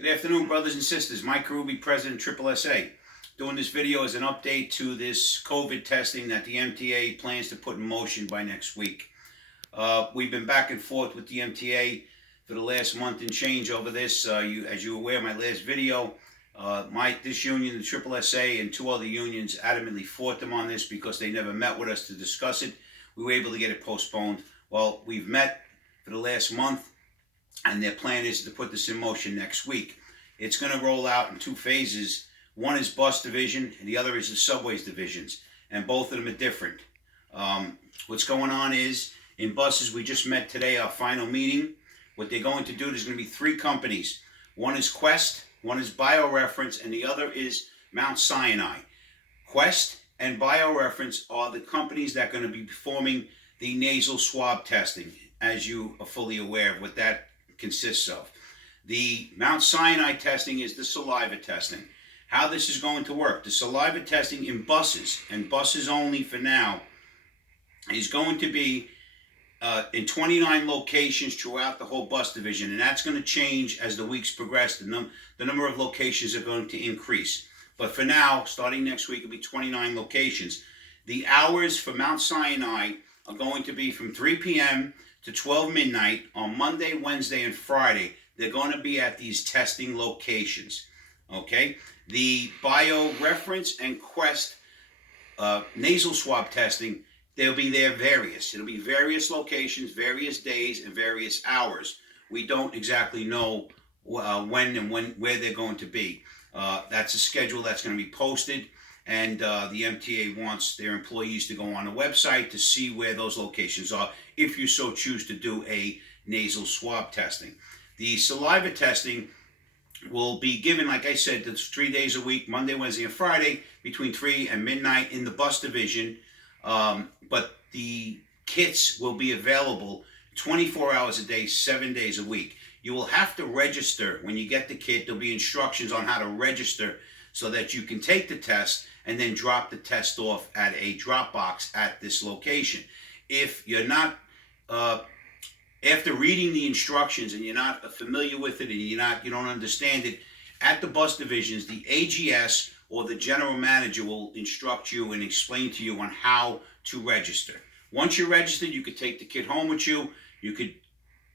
Good afternoon, brothers and sisters. Mike Carrube, President, Ssa. Doing this video as an update to this COVID testing that the MTA plans to put in motion by next week. We've been back and forth with the MTA for the last month and change over this. As you were aware, my last video, this union, the Ssa, and two other unions adamantly fought them on this because they never met with us to discuss it. We were able to get it postponed. Well, we've met for the last month, and their plan is to put this in motion next week. It's going to roll out in two phases. One is bus division, and the other is the subways divisions, and both of them are different. What's going on is, in buses, we just met today, our final meeting. What they're going to do, there's going to be three companies. One is Quest, one is BioReference, and the other is Mount Sinai. Quest and BioReference are the companies that are going to be performing the nasal swab testing, as you are fully aware of what that consists of. The Mount Sinai testing is the saliva testing. How this is going to work, the saliva testing in buses, and buses only for now, is going to be in 29 locations throughout the whole bus division, and that's going to change as the weeks progress. The number of locations are going to increase. But for now, starting next week, it'll be 29 locations. The hours for Mount Sinai are going to be from 3 p.m. to 12 midnight on Monday, Wednesday, and Friday. They're going to be at these testing locations. Okay? The BioReference and Quest nasal swab testing, they'll be there various. It'll be various locations, various days, and various hours. We don't exactly know where they're going to be. That's a schedule that's going to be posted, and the MTA wants their employees to go on the website to see where those locations are if you so choose to do a nasal swab testing. The saliva testing will be given, like I said, it's 3 days a week, Monday, Wednesday, and Friday, between 3 and midnight in the bus division. But the kits will be available 24 hours a day, 7 days a week. You will have to register when you get the kit. There'll be instructions on how to register so that you can take the test and then drop the test off at a drop box at this location. If you're not, after reading the instructions and you're not familiar with it and you don't understand it, at the bus divisions, the AGS or the general manager will instruct you and explain to you on how to register. Once you're registered, you could take the kit home with you. You could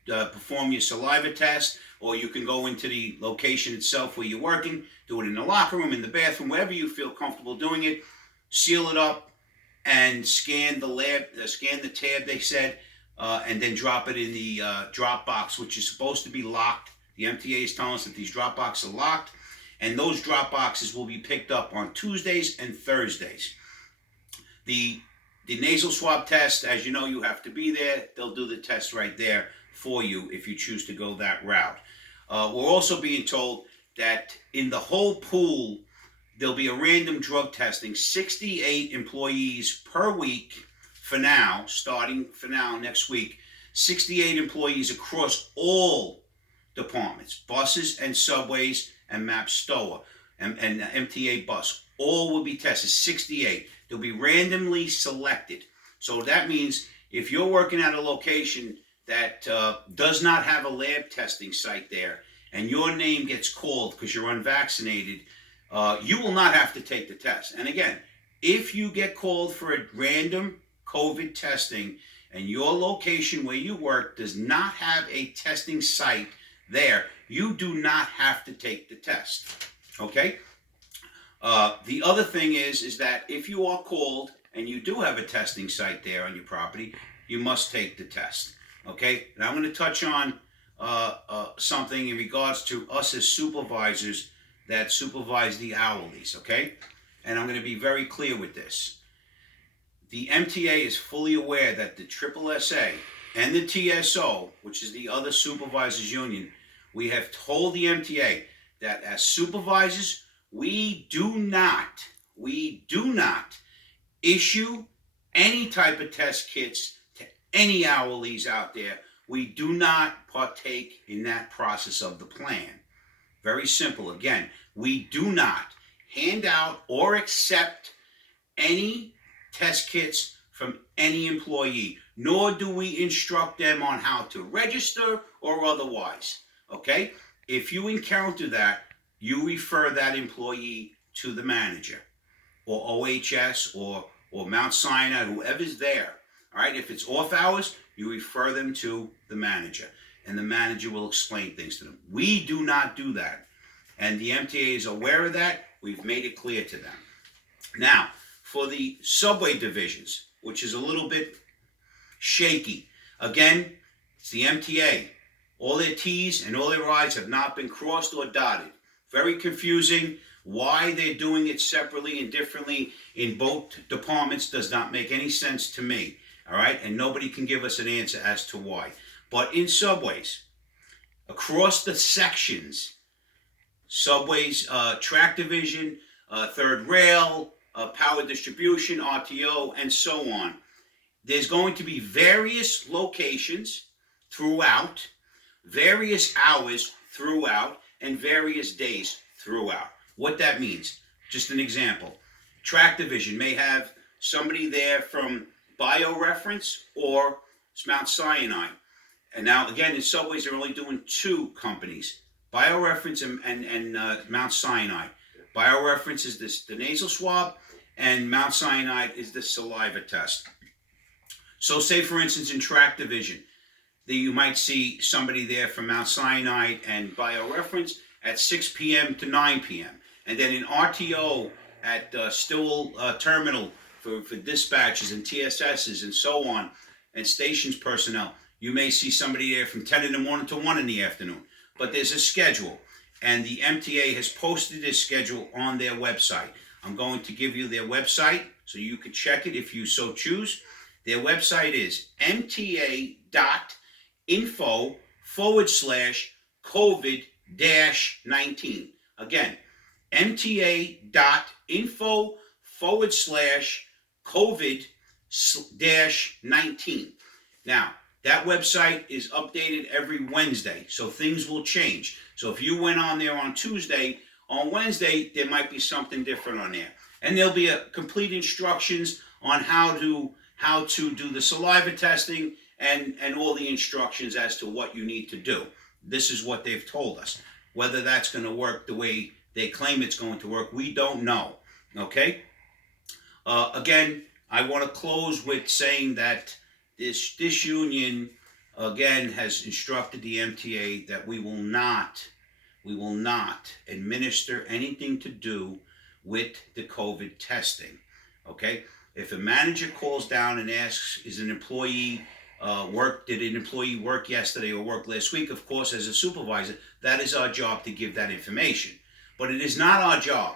perform your saliva test, or you can go into the location itself where you're working, do it in the locker room, in the bathroom, wherever you feel comfortable doing it, seal it up, and scan the tab, they said, and then drop it in the drop box, which is supposed to be locked. The MTA is telling us that these drop boxes are locked, and those drop boxes will be picked up on Tuesdays and Thursdays. The nasal swab test, as you know, you have to be there. They'll do the test right there for you if you choose to go that route. We're also being told that in the whole pool, there'll be a random drug testing, 68 employees per week for now, starting for now next week, 68 employees across all departments, buses and subways and MAP STOA and MTA bus, all will be tested, 68. They'll be randomly selected. So that means if you're working at a location that does not have a lab testing site there and your name gets called because you're unvaccinated, you will not have to take the test. And again, if you get called for a random COVID testing and your location where you work does not have a testing site there, you do not have to take the test. Okay? The other thing is that if you are called and you do have a testing site there on your property, you must take the test. Okay? And I'm going to touch on something in regards to us as supervisors that supervise the hourlies. Okay? And I'm going to be very clear with this. The MTA is fully aware that the Ssa and the TSO, which is the other supervisors union, we have told the MTA that as supervisors, we do not issue any type of test kits to any hourlies out there. We do not partake in that process of the plan. Very simple. Again, we do not hand out or accept any test kits from any employee, nor do we instruct them on how to register or otherwise. Okay? If you encounter that, you refer that employee to the manager or OHS or Mount Sinai, whoever's there. All right, if it's off hours, you refer them to the manager, and the manager will explain things to them. We do not do that, and the MTA is aware of that. We've made it clear to them. Now, for the subway divisions, which is a little bit shaky, again, it's the MTA. All their T's and all their I's have not been crossed or dotted. Very confusing. Why they're doing it separately and differently in both departments does not make any sense to me. All right, and nobody can give us an answer as to why. But in subways, across the sections, subways, track division, third rail, power distribution, RTO, and so on, there's going to be various locations throughout, various hours throughout, and various days throughout. What that means, just an example. Track division may have somebody there from BioReference or Mount Sinai. And now, again, in subways, they're only doing two companies, BioReference and Mount Sinai. BioReference is the nasal swab, and Mount Sinai is the saliva test. So say, for instance, in track division, you might see somebody there from Mount Sinai and BioReference at 6 p.m. to 9 p.m. And then in RTO at Stillwell Terminal for dispatches and TSSs and so on, and stations personnel, you may see somebody there from 10 in the morning to 1 in the afternoon. But there's a schedule, and the MTA has posted this schedule on their website. I'm going to give you their website so you can check it if you so choose. Their website is mta.info/COVID-19. Again, mta.info/COVID-19. Now, that website is updated every Wednesday, so things will change. So if you went on there on Tuesday, on Wednesday, there might be something different on there. And there'll be complete instructions on how to do the saliva testing and all the instructions as to what you need to do. This is what they've told us. Whether that's going to work the way they claim it's going to work, we don't know. Okay? Again, I want to close with saying that this union, again, has instructed the MTA that we will not administer anything to do with the COVID testing. Okay? If a manager calls down and asks, did an employee work yesterday or work last week? Of course, as a supervisor, that is our job to give that information. But it is not our job.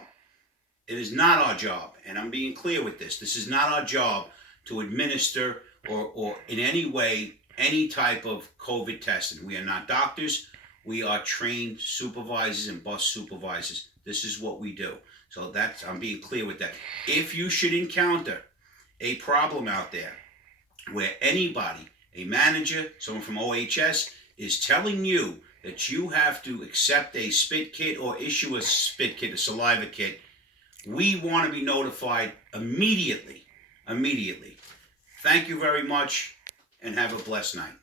It is not our job, and I'm being clear with this. This is not our job to administer or in any way any type of COVID testing. We are not doctors. We are trained supervisors and bus supervisors. This is what we do. So I'm being clear with that. If you should encounter a problem out there where anybody, a manager, someone from OHS, is telling you that you have to accept a spit kit or issue a spit kit, a saliva kit, we want to be notified immediately. Thank you very much, and have a blessed night.